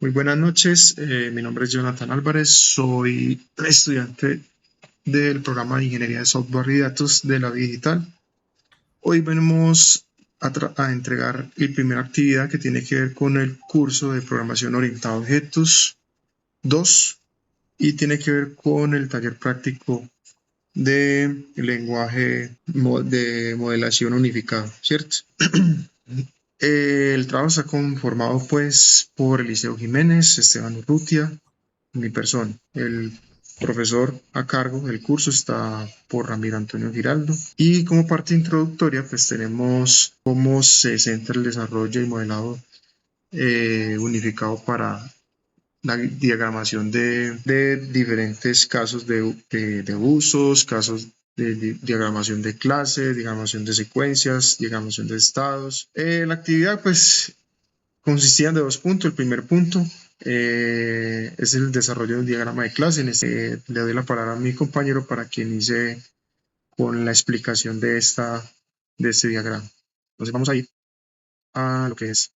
Muy buenas noches, mi nombre es Jonathan Álvarez, soy estudiante del programa de Ingeniería de Software y Datos de la Digital. Hoy venimos a entregar la primera actividad que tiene que ver con el curso de Programación Orientada a Objetos 2 y tiene que ver con el taller práctico de lenguaje de modelación unificado, ¿cierto? El trabajo está conformado pues por Eliseo Jiménez, Esteban Urrutia, mi persona. El profesor a cargo del curso está por Ramiro Antonio Giraldo. Y como parte introductoria, pues tenemos cómo se centra el desarrollo y modelado unificado para la diagramación de diferentes casos de usos, casos de diagramación de clases, diagramación de secuencias, diagramación de estados. La actividad, pues, consistían de dos puntos. El primer punto es el desarrollo de un diagrama de clase. Le doy la palabra a mi compañero para que inicie con la explicación de este diagrama. Entonces vamos a ir a lo que es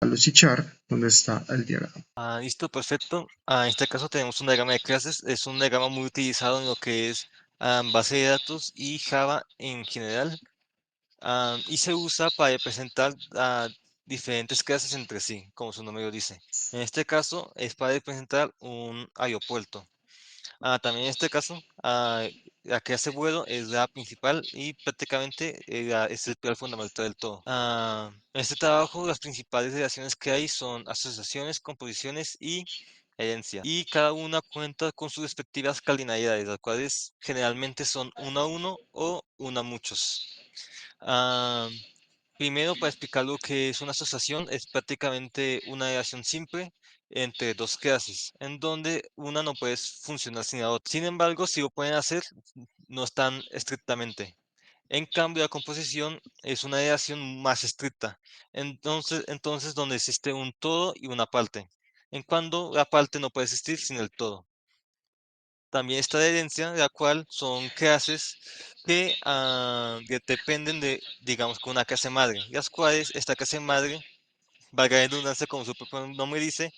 a los chart, donde está el diagrama. Listo, perfecto. En este caso tenemos un diagrama de clases. Es un diagrama muy utilizado en lo que es base de datos y Java en general. Y se usa para representar diferentes clases entre sí, como su nombre lo dice. En este caso es para representar un aeropuerto. También en este caso, la que hace vuelo es la principal y prácticamente es el pilar fundamental del todo. En este trabajo, las principales relaciones que hay son asociaciones, composiciones y herencia. Y cada una cuenta con sus respectivas cardinalidades, las cuales generalmente son uno a uno o uno a muchos. Ah, Primero, para explicar lo que es una asociación, es prácticamente una relación simple entre dos clases, en donde una no puede funcionar sin la otra. Sin embargo, si lo pueden hacer, no están estrictamente. En cambio, la composición es una relación más estricta, entonces donde existe un todo y una parte, en cuando la parte no puede existir sin el todo. También está la herencia, la cual son clases que dependen de, digamos, con una clase madre, las cuales esta clase madre, valga la redundancia, como su propio nombre dice,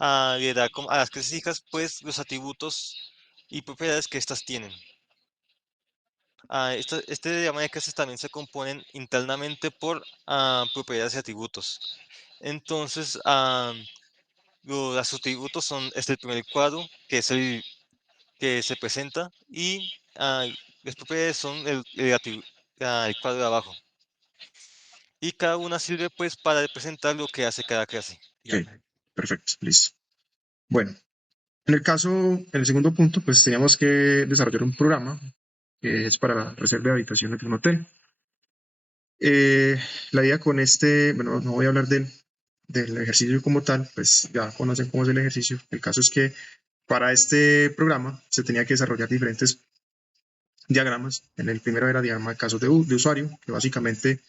le da a las clases hijas, pues, los atributos y propiedades que éstas tienen. Este diagrama de clases también se componen internamente por propiedades y atributos. Entonces, los atributos son el primer cuadro, que es el que se presenta, y las propiedades son el cuadro de abajo. Y cada una sirve pues para representar lo que hace cada clase. Ok, perfecto, listo. Bueno, en el segundo punto, pues teníamos que desarrollar un programa que es para la reserva de habitaciones de un hotel. La idea con bueno, no voy a hablar del ejercicio como tal, pues ya conocen cómo es el ejercicio. El caso es que para este programa se tenía que desarrollar diferentes diagramas. En el primero era diagrama de casos de usuario, que básicamente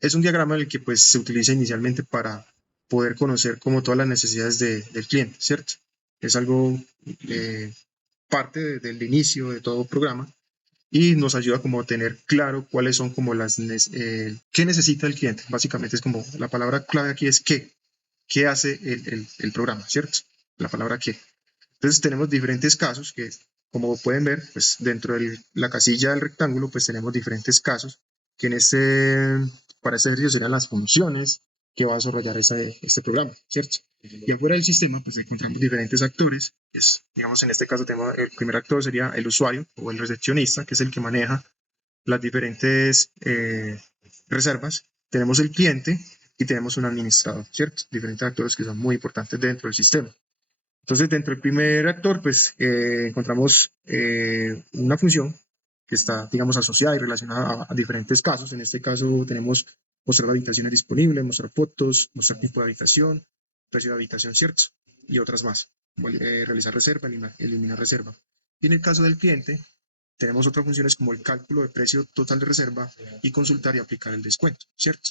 es un diagrama en el que pues, se utiliza inicialmente para poder conocer como todas las necesidades del cliente, ¿cierto? Es algo parte del inicio de todo programa y nos ayuda como a tener claro cuáles son como qué necesita el cliente. Básicamente es como la palabra clave aquí es qué hace el programa, ¿cierto? La palabra qué. Entonces tenemos diferentes casos que, como pueden ver, pues dentro de la casilla del rectángulo, pues tenemos diferentes casos que para este ejercicio serían las funciones que va a desarrollar este programa, ¿cierto? Y afuera del sistema, pues encontramos diferentes actores. Digamos, en este caso, tenemos el primer actor sería el usuario o el recepcionista, que es el que maneja las diferentes reservas. Tenemos el cliente y tenemos un administrador, ¿cierto? Diferentes actores que son muy importantes dentro del sistema. Entonces, dentro del primer actor, pues encontramos una función que está, digamos, asociada y relacionada a diferentes casos. En este caso tenemos mostrar habitaciones disponibles, mostrar fotos, mostrar tipo de habitación, precio de habitación, ¿cierto? Y otras más. Realizar reserva, eliminar reserva. Y en el caso del cliente, tenemos otras funciones como el cálculo de precio total de reserva y consultar y aplicar el descuento, ¿cierto?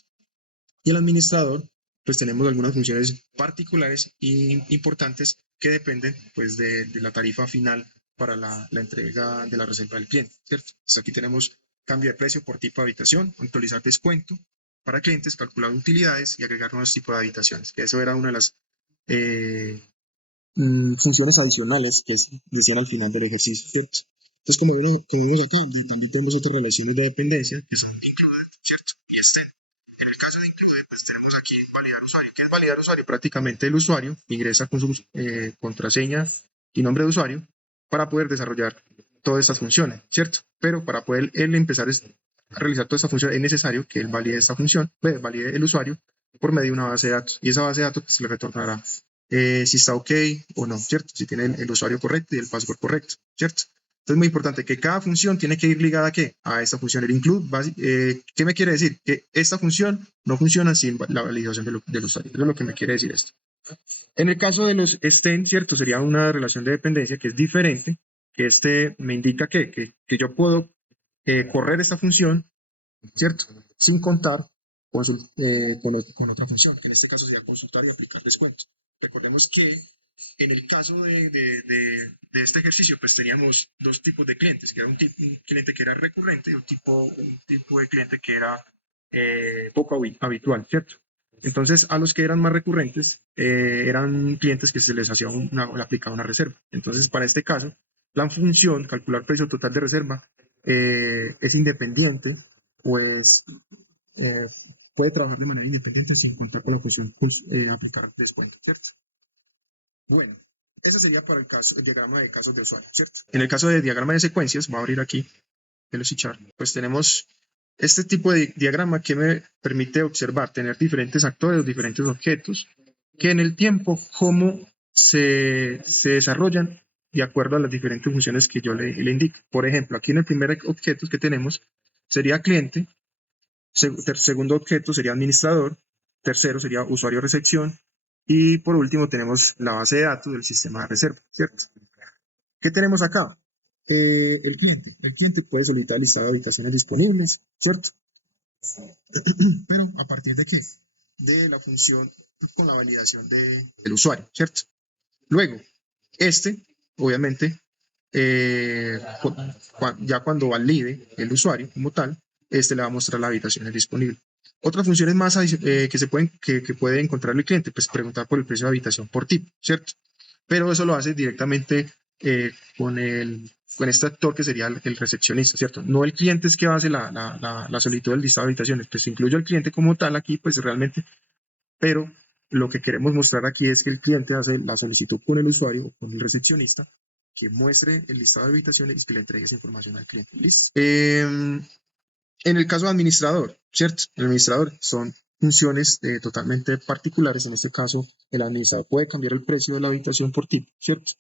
Y el administrador, pues tenemos algunas funciones particulares e importantes que dependen pues de la tarifa final para la entrega de la reserva del cliente, ¿cierto? Entonces aquí tenemos cambio de precio por tipo de habitación, actualizar descuento para clientes, calcular utilidades y agregar nuevos tipos de habitaciones, que eso era una funciones adicionales que decían al final del ejercicio, ¿cierto? Entonces, como vemos acá, también tenemos otras relaciones de dependencia que son included, ¿cierto? Y extend. En el caso de included, pues tenemos aquí validar usuario. ¿Qué es validar usuario? Prácticamente el usuario ingresa con su contraseña y nombre de usuario para poder desarrollar todas estas funciones, ¿cierto? Pero para poder él empezar a realizar toda esta función es necesario que él valide esta función, valide el usuario por medio de una base de datos. Y esa base de datos pues, le retornará si está ok o no, ¿cierto? Si tiene el usuario correcto y el password correcto, ¿cierto? Entonces es muy importante que cada función tiene que ir ligada ¿a qué? A esta función, el include. ¿Qué me quiere decir? Que esta función no funciona sin la validación del usuario. Eso es lo que me quiere decir esto. En el caso de los extend, ¿cierto? Sería una relación de dependencia que es diferente, que me indica que yo puedo correr esta función, ¿cierto? Sin contar con otra función, que en este caso sería consultar y aplicar descuentos. Recordemos que en el caso de este ejercicio, pues teníamos dos tipos de clientes, que era un cliente que era recurrente y un tipo de cliente que era poco habitual, ¿cierto? Entonces, a los que eran más recurrentes, eran clientes que se les hacía le aplicaba una reserva. Entonces, para este caso, la función calcular precio total de reserva es independiente, pues eh, puede trabajar de manera independiente sin contar con la función aplicar descuento, ¿cierto? Bueno, ese sería para el diagrama de casos de usuario, ¿cierto? En el caso de diagrama de secuencias, voy a abrir aquí Velocichart, pues tenemos este tipo de diagrama que me permite observar, tener diferentes actores, diferentes objetos, que en el tiempo, cómo se desarrollan de acuerdo a las diferentes funciones que yo le indico. Por ejemplo, aquí en el primer objeto que tenemos sería cliente, segundo objeto sería administrador, tercero sería usuario recepción, y por último tenemos la base de datos del sistema de reserva, ¿cierto? ¿Qué tenemos acá? El cliente. El cliente puede solicitar el listado de habitaciones disponibles, ¿cierto? Pero ¿a partir de qué? De la función con la validación del usuario, ¿cierto? Luego, obviamente, ya cuando valide el usuario como tal, le va a mostrar la habitación disponible. Otras funciones más que puede encontrar el cliente, pues preguntar por el precio de habitación por tipo, ¿cierto? Pero eso lo hace directamente con este actor que sería el recepcionista, ¿cierto? No el cliente es que hace la solicitud del listado de habitaciones, pues incluyo al cliente como tal aquí, pues realmente, pero lo que queremos mostrar aquí es que el cliente hace la solicitud con el usuario o con el recepcionista que muestre el listado de habitaciones y que le entregue esa información al cliente. ¿Listo? En el caso de administrador, ¿cierto? El administrador son funciones totalmente particulares. En este caso, el administrador puede cambiar el precio de la habitación por tipo, ¿cierto?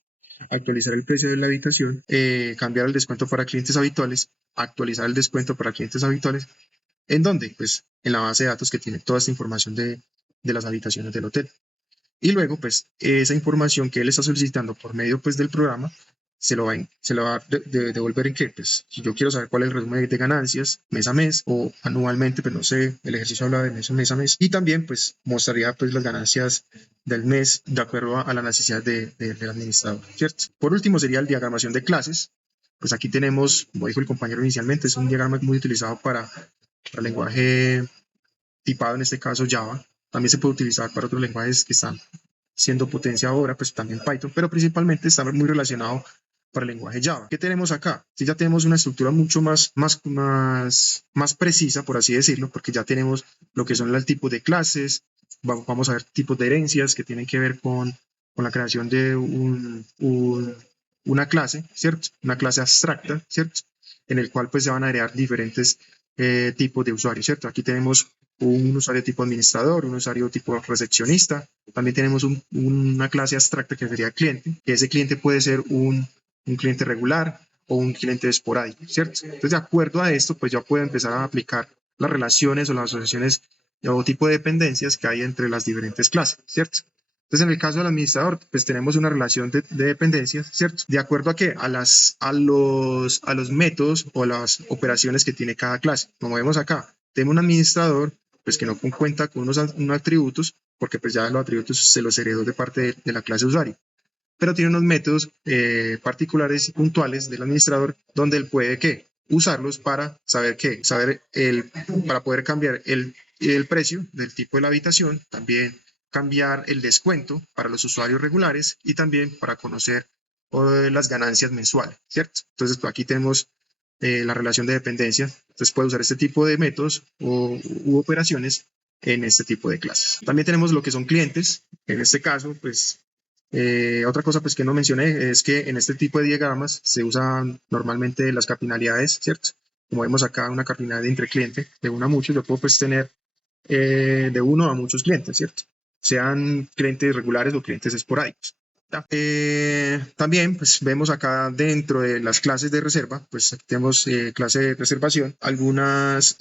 Actualizar el precio de la habitación, cambiar el descuento para clientes habituales, actualizar el descuento para clientes habituales. ¿En dónde? Pues en la base de datos que tiene toda esta información de las habitaciones del hotel. Y luego, pues, esa información que él está solicitando por medio, pues, del programa, se lo va a devolver en qué, pues, si yo quiero saber cuál es el resumen de ganancias mes a mes o anualmente, pues no sé, el ejercicio habla de mes a mes. Y también, pues, mostraría, pues, las ganancias del mes de acuerdo a la necesidad del administrador, ¿cierto? Por último, sería la diagramación de clases. Pues aquí tenemos, como dijo el compañero inicialmente, es un diagrama muy utilizado para lenguaje tipado, en este caso Java. También se puede utilizar para otros lenguajes que están siendo potencia ahora, pues también Python, pero principalmente está muy relacionado para el lenguaje Java. ¿Qué tenemos acá? Sí, ya tenemos una estructura mucho más precisa, por así decirlo, porque ya tenemos lo que son el tipo de clases, vamos a ver tipos de herencias que tienen que ver con la creación de una clase, ¿cierto? Una clase abstracta, ¿cierto? En el cual pues se van a agregar diferentes tipos de usuarios, ¿cierto? Aquí tenemos un usuario tipo administrador, un usuario tipo recepcionista. También tenemos una clase abstracta que sería cliente, que ese cliente puede ser un cliente regular o un cliente esporádico, ¿cierto? Entonces, de acuerdo a esto, pues ya puedo empezar a aplicar las relaciones o las asociaciones o tipo de dependencias que hay entre las diferentes clases, ¿cierto? Entonces, en el caso del administrador, pues tenemos una relación de dependencias, ¿cierto? De acuerdo a qué? A los métodos o las operaciones que tiene cada clase. Como vemos acá, tenemos un administrador pues que no cuenta con unos atributos, porque pues ya los atributos se los heredó de parte de la clase usuario, pero tiene unos métodos particulares y puntuales del administrador donde él puede ¿qué? Usarlos para saber para poder cambiar el precio del tipo de la habitación, también cambiar el descuento para los usuarios regulares y también para conocer las ganancias mensuales, ¿cierto? Entonces, pues, aquí tenemos la relación de dependencia. Entonces, puede usar este tipo de métodos u operaciones en este tipo de clases. También tenemos lo que son clientes. En este caso, pues, otra cosa pues que no mencioné es que en este tipo de diagramas se usan normalmente las cardinalidades, ¿cierto? Como vemos acá, una cardinalidad entre cliente, de uno a muchos, yo puedo pues tener de uno a muchos clientes, ¿cierto? Sean clientes regulares o clientes esporádicos. También pues vemos acá dentro de las clases de reserva, pues aquí tenemos clase de reservación, algunas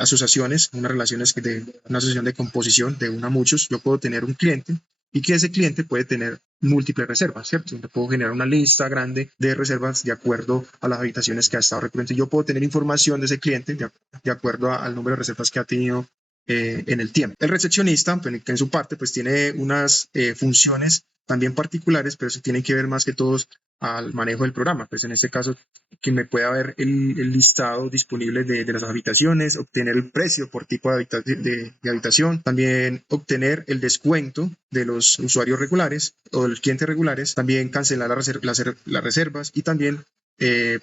asociaciones, unas relaciones de una asociación de composición de uno a muchos. Yo puedo tener un cliente y que ese cliente puede tener múltiples reservas, ¿cierto? Yo puedo generar una lista grande de reservas de acuerdo a las habitaciones que ha estado recurrente. Yo puedo tener información de ese cliente de acuerdo al número de reservas que ha tenido en el tiempo. El recepcionista, pues, que en su parte, pues tiene unas funciones también particulares, pero eso tiene que ver más que todos al manejo del programa. Pues en este caso, que me pueda ver el listado disponible de las habitaciones, obtener el precio por tipo de habitación, también obtener el descuento de los usuarios regulares o de los clientes regulares, también cancelar las reservas y también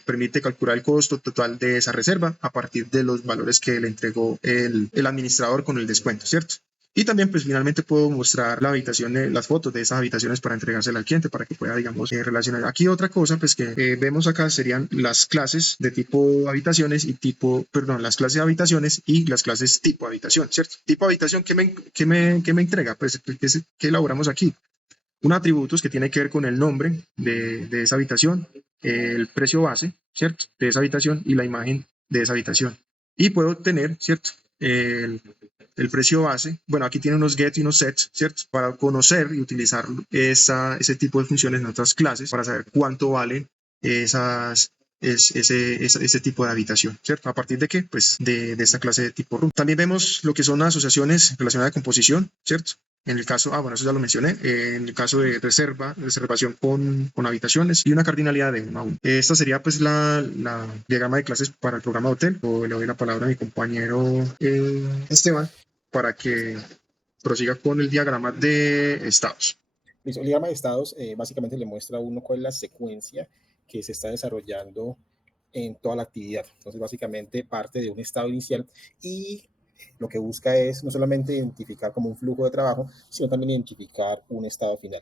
permite calcular el costo total de esa reserva a partir de los valores que le entregó el administrador con el descuento, ¿cierto? Y también, pues finalmente puedo mostrar la habitación, las fotos de esas habitaciones para entregársela al cliente para que pueda, digamos, relacionar. Aquí otra cosa, pues que vemos acá serían las clases de tipo habitaciones y las clases de habitaciones y las clases tipo habitación, ¿cierto? Tipo habitación, ¿qué me entrega? Pues, ¿qué elaboramos aquí? Un atributos que tiene que ver con el nombre de esa habitación, el precio base, ¿cierto? De esa habitación y la imagen de esa habitación. Y puedo obtener, ¿cierto? El precio base. Bueno, aquí tiene unos get y unos sets, ¿cierto? Para conocer y utilizar ese tipo de funciones en otras clases para saber cuánto valen ese tipo de habitación, ¿cierto? ¿A partir de qué? Pues de esta clase de tipo room. También vemos lo que son asociaciones relacionadas a composición, ¿cierto? En el caso, bueno, eso ya lo mencioné, en el caso de reservación con habitaciones y una cardinalidad de 1 a 1. Esta sería pues la diagrama de clases para el programa de hotel. Le doy la palabra a mi compañero Esteban para que prosiga con el diagrama de estados. El diagrama de estados básicamente le muestra a uno cuál es la secuencia que se está desarrollando en toda la actividad. Entonces, básicamente parte de un estado inicial y lo que busca es no solamente identificar como un flujo de trabajo, sino también identificar un estado final.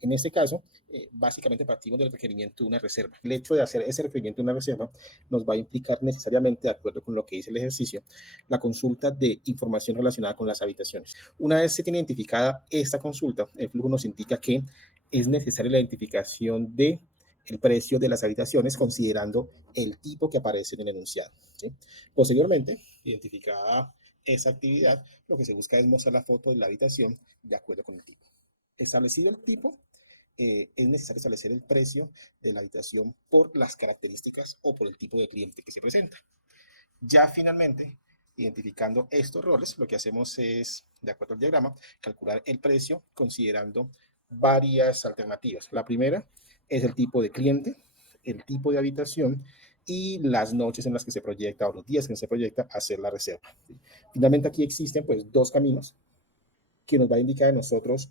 En este caso, básicamente partimos del requerimiento de una reserva. El hecho de hacer ese requerimiento de una reserva nos va a implicar necesariamente, de acuerdo con lo que dice el ejercicio, la consulta de información relacionada con las habitaciones. Una vez se tiene identificada esta consulta, el flujo nos indica que es necesaria la identificación de el precio de las habitaciones considerando el tipo que aparece en el enunciado, ¿sí? Posteriormente, identificada esa actividad, lo que se busca es mostrar la foto de la habitación de acuerdo con el tipo. Establecido el tipo, es necesario establecer el precio de la habitación por las características o por el tipo de cliente que se presenta. Ya finalmente, identificando estos roles, lo que hacemos es, de acuerdo al diagrama, calcular el precio considerando varias alternativas. La primera es el tipo de cliente, el tipo de habitación y las noches en las que se proyecta o los días en que se proyecta hacer la reserva. Finalmente aquí existen pues dos caminos que nos va a indicar a nosotros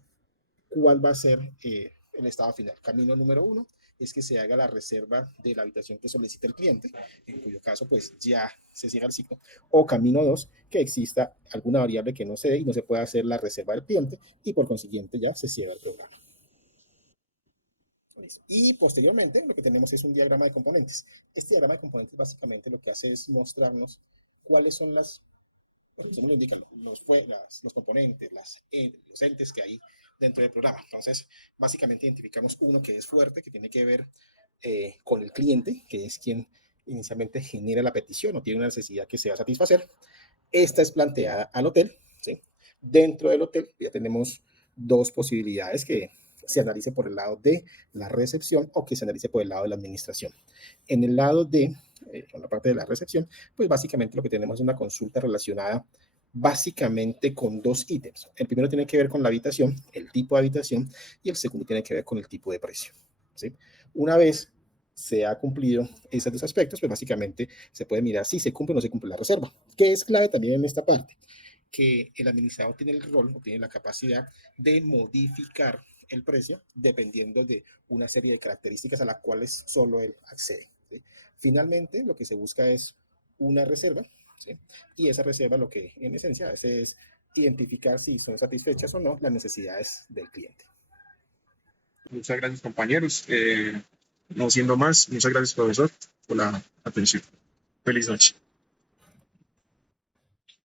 cuál va a ser el estado final. Camino número 1 es que se haga la reserva de la habitación que solicita el cliente, en cuyo caso pues ya se siga el ciclo. O camino 2, que exista alguna variable que no se dé y no se pueda hacer la reserva del cliente y por consiguiente ya se cierra el programa. Y posteriormente lo que tenemos es un diagrama de componentes. Este diagrama de componentes básicamente lo que hace es mostrarnos cuáles son los componentes, los entes que hay dentro del programa. Entonces, básicamente identificamos uno que es fuerte, que tiene que ver con el cliente, que es quien inicialmente genera la petición o tiene una necesidad que se va a satisfacer. Esta es planteada al hotel, ¿sí? Dentro del hotel ya tenemos dos posibilidades que se analice por el lado de la recepción o que se analice por el lado de la administración. En el lado de, con la parte de la recepción, pues básicamente lo que tenemos es una consulta relacionada básicamente con dos ítems. El primero tiene que ver con la habitación, el tipo de habitación, y el segundo tiene que ver con el tipo de precio, ¿sí? Una vez se ha cumplido esos dos aspectos, pues básicamente se puede mirar si se cumple o no se cumple la reserva, que es clave también en esta parte, que el administrador tiene el rol o tiene la capacidad de modificar el precio dependiendo de una serie de características a las cuales solo él accede. ¿Sí? Finalmente, lo que se busca es una reserva, ¿sí? Y esa reserva lo que en esencia hace es identificar si son satisfechas o no las necesidades del cliente. Muchas gracias, compañeros. No siendo más, muchas gracias, profesor, por la atención. Feliz noche.